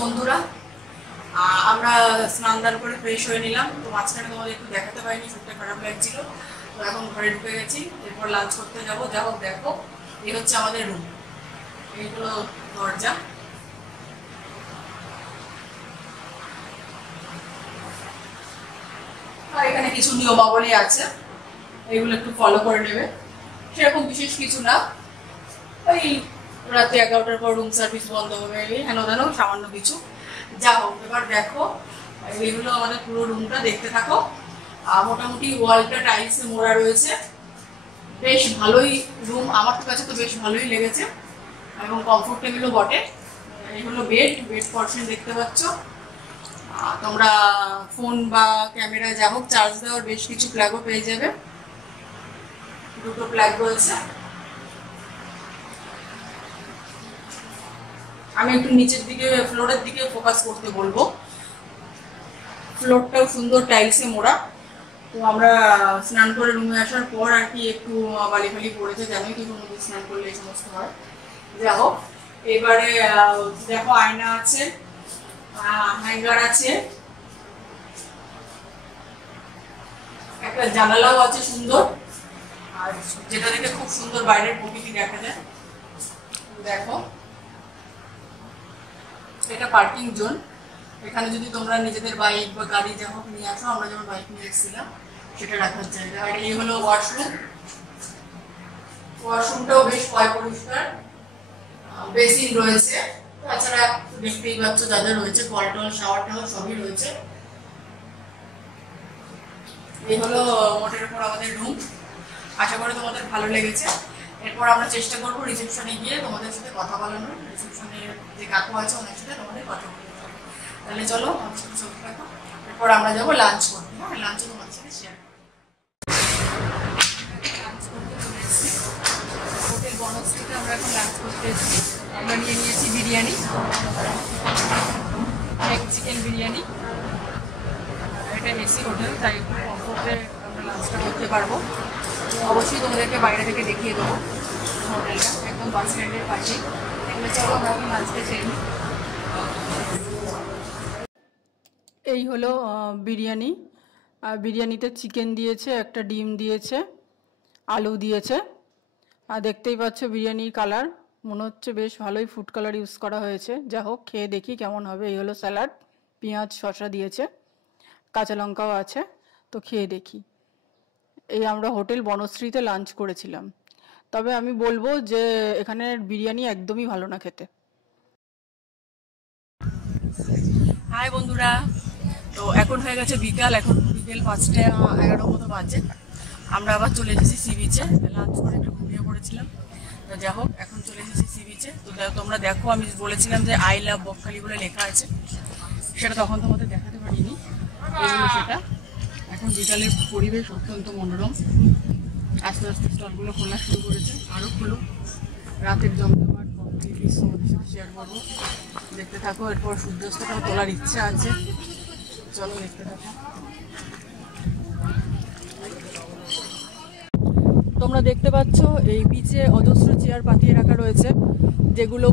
বন্ধুরা আমরা স্নান দান করে ফ্রেশ হয়ে নিলাম। তো মাঝখানে তোমাদের একটু দেখাতে পারিনি, শরীরটা খারাপ লাগছিল। তো এখন ঘরে ঢুকে গেছি, এরপর লাঞ্চ করতে যাবো। যা হোক দেখো, এই হচ্ছে আমাদের রুম, এইগুলো দরজা। আর এখানে কিছু নিয়মাবলী আছে, এগুলো একটু ফলো করে নেবে। সেরকম বিশেষ কিছু না, ওই রাতে 11টার পর রুম সার্ভিস বন্ধ হবে, হেন দেন সামান্য কিছু। যা হোক, এবার দেখো এইগুলো আমাদের পুরো রুমটা দেখতে থাকো। মোটামুটি ওয়ালটা টাইলসে মোড়া রয়েছে, বেশ ভালোই রুম, আমার কাছে তো বেশ ভালোই লেগেছে এবং কমফোর্টেবলও বটে। এই হলো বেড পোর্শন দেখতে পাচ্ছ। তোমরা ফোন বা ক্যামেরা যা হোক চার্জ দেওয়ার বেশ কিছু প্লাগও পেয়ে যাবে, দুটো প্লাগ রয়েছে। আমি একটু নিচের দিকে ফ্লোরের দিকে ফোকাস করতে বলবো। ফ্লোরটাও সুন্দর টাইলসে মোড়া। তো আমরা স্নান করে রুমে আসার পর আর কি একটু বালি ফালি পড়েছে, জানোই তো সমুদ্রে স্নান করলে এই সমস্ত হয়। যা হোক, এবারে দেখো আয়না আছে, হ্যাঙ্গার আছে, একটা জানালাও আছে সুন্দর, আর যেটা দেখে খুব সুন্দর বাইরের প্রকৃতি দেখা যায়। দেখো, এটা পার্কিং জোন। এখানে যদি তোমরা নিজেদের বাইক বা গাড়ি যা হোক নিয়ে আসো, আমরা যেমন বাইক নিয়ে এসেছিলাম, সেটা রাখার জায়গা। আর এই হলো ওয়াশরুম। ওয়াশরুমটাও বেশ পরিষ্কার, বেসিন রয়েছে। তাছাড়া দেখতেই পাচ্ছ যা যা রয়েছে, কল টল শাওয়ার টাওয়ার সবই রয়েছে। এই হলো মোটের উপর আমাদের রুম। আশা করি তোমাদের ভালো লেগেছে। এরপর আমরা চেষ্টা করবো রিসেপশনে গিয়ে তোমাদের সাথে কথা বলানোর, রিসেপশনের যে কাকু আছে ওনার সাথে তোমাদের কথা বলতে হবে। তাহলে চলো আমার সাথে চলতে থাকো। এরপর আমরা যাবো লাঞ্চ করতে। হ্যাঁ, লাঞ্চও তোমাদের সাথে শেয়ার করবো। লাঞ্চ করতে চলে এসেছি হোটেল বনশ্রীতে। আমরা এখন লাঞ্চ করতে এসেছি। আমরা নিয়ে নিয়েছি বিরিয়ানি, এগ চিকেন বিরিয়ানি। এটা এসি হোটেল, তাই একটু কমফোর্টে আমরা লাঞ্চটা করতে পারবো। অবশ্যই তোমাদেরকে বাইরে থেকে দেখিয়ে দেবো হোটেলটা, একদম বাস স্ট্যান্ডের পাশেই। এগুলো চলো আমরা এখন লাঞ্চটা সেরে নিই। এই হলো বিরিয়ানি। আর বিরিয়ানিতে চিকেন দিয়েছে, একটা ডিম দিয়েছে, আলু দিয়েছে। আর দেখতেই পাচ্ছ বিরিয়ানির কালার, মনে হচ্ছে বেশ ভালোই ফুড কালার ইউজ করা হয়েছে। যা হোক, খেয়ে দেখি কেমন হবে। এই হলো স্যালাড, পেঁয়াজ শসা দিয়েছে, কাঁচা লঙ্কাও আছে। তো খেয়ে দেখি। এই আমরা হোটেল বনশ্রীতে লাঞ্চ করেছিলাম। তবে আমি বলবো যে এখানের বিরিয়ানি একদমই ভালো না খেতে। হাই বন্ধুরা, তো এখন হয়ে গেছে বিকাল, এখন বিকেল 5:11 মতো বাজে। আমরা আবার চলে এসেছি সি বিচে। লাঞ্চ করে একটু ঘুমিয়ে পড়েছিলাম। তো যা হোক, এখন চলে এসেছি সি বিচে। তো তোমরা দেখো, আমি বলেছিলাম যে আই লাভ বকখালি বলে লেখা আছে, সেটা তখন তোমাদের দেখাতে পারিনি। এগুলো সেটা। এখন বিকালের পরিবেশ অত্যন্ত মনোরম। আস্তে আস্তে স্টলগুলো খোলা শুরু করেছে, আরও খুলুক। রাতের জমজমাট কফি দৃশ্য আমাদের সাথে শেয়ার করবো, দেখতে থাকো। এরপর সূর্যাস্তটাও তোলার ইচ্ছা আছে, চলো দেখতে থাকো। তোমরা দেখতে পাচ্ছ এই বিচে অজস্র চেয়ার পাতিয়ে রাখা রয়েছে, যেগুলো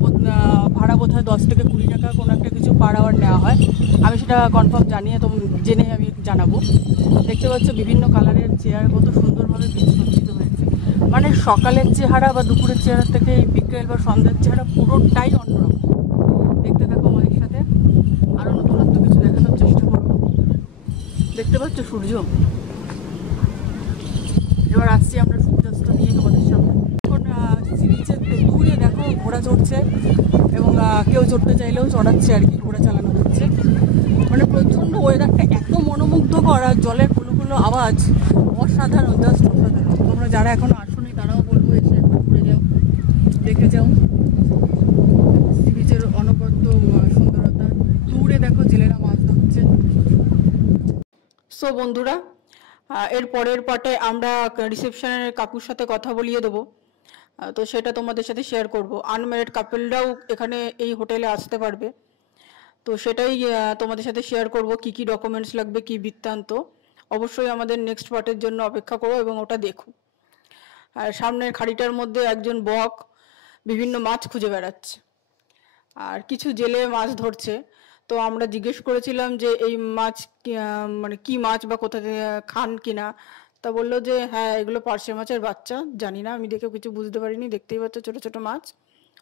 ভাড়া বোধহয় 10 থেকে 20 টাকা কোনো একটা কিছু পার আওয়ার নেওয়া হয়। আমি সেটা কনফার্ম জেনে আমি জানাবো। দেখতে পাচ্ছ বিভিন্ন কালারের চেয়ার, কত সুন্দরভাবে বিচ সজ্জিত হয়েছে। মানে সকালের চেহারা বা দুপুরের চেহারা থেকে এই বিকেল বা সন্ধ্যার চেহারা পুরোটাই অন্যরকম। দেখতে থাকো আমাদের সাথে, আরও নতুনত্ব কিছু দেখানোর চেষ্টা করবো। দেখতে পাচ্ছ সূর্য। এবার আসছি আমরা সূর্যাস্ত নিয়ে তোমাদের সামনে। এখন সি বিচের দূরে দেখো ঘোড়া চড়ছে, এবং কেউ চড়তে চাইলেও চড়াচ্ছে আর কি, ঘোড়া চালানো হচ্ছে। মানে প্রচণ্ড ওয়েদারটা এত মনোমুগ্ধকর, আর জলের কুলুকুলো আওয়াজ অসাধারণ, জাস্ট অসাধারণ। তোমরা যারা এখনো আসোনি তারাও বলবো এসে একবার ঘুরে যাও, দেখে যাও সি বিচের অনবদ্য সুন্দরতা। দূরে দেখো জেলেরা মাছ ধরছে। সো বন্ধুরা, এর পরের পার্টে আমরা রিসেপশনের কাকুর সাথে কথা বলিয়ে দেবো। তো সেটা তোমাদের সাথে শেয়ার করব। আনম্যারিড কাপলরাও এখানে এই হোটেলে আসতে পারবে। তো সেটাই তোমাদের সাথে শেয়ার করব, কি কি ডকুমেন্টস লাগবে, কি বৃত্তান্ত। অবশ্যই আমাদের নেক্সট পার্টের জন্য অপেক্ষা করো এবং ওটা দেখো। আর সামনের খাড়িটার মধ্যে একজন বক বিভিন্ন মাছ খুঁজে বেড়াচ্ছে। আর কিছু জেলে মাছ ধরছে। তো আমরা জিজ্ঞেস করেছিলাম যে এই মাছ মানে কি মাছ বা কোথা থেকে খান কিনা। তা বললো যে হ্যাঁ এগুলো পার্শে মাছের বাচ্চা। জানি না, আমি দেখে কিছু বুঝতে পারিনি। দেখতেই পাচ্ছ ছোট ছোট মাছ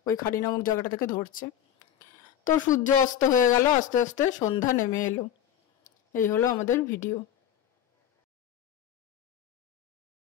ওই খাড়ি নামক জায়গাটা থেকে ধরছে। তো সূর্য অস্ত হয়ে গেল, আস্তে আস্তে সন্ধ্যা নেমে এলো। এই হলো আমাদের ভিডিও।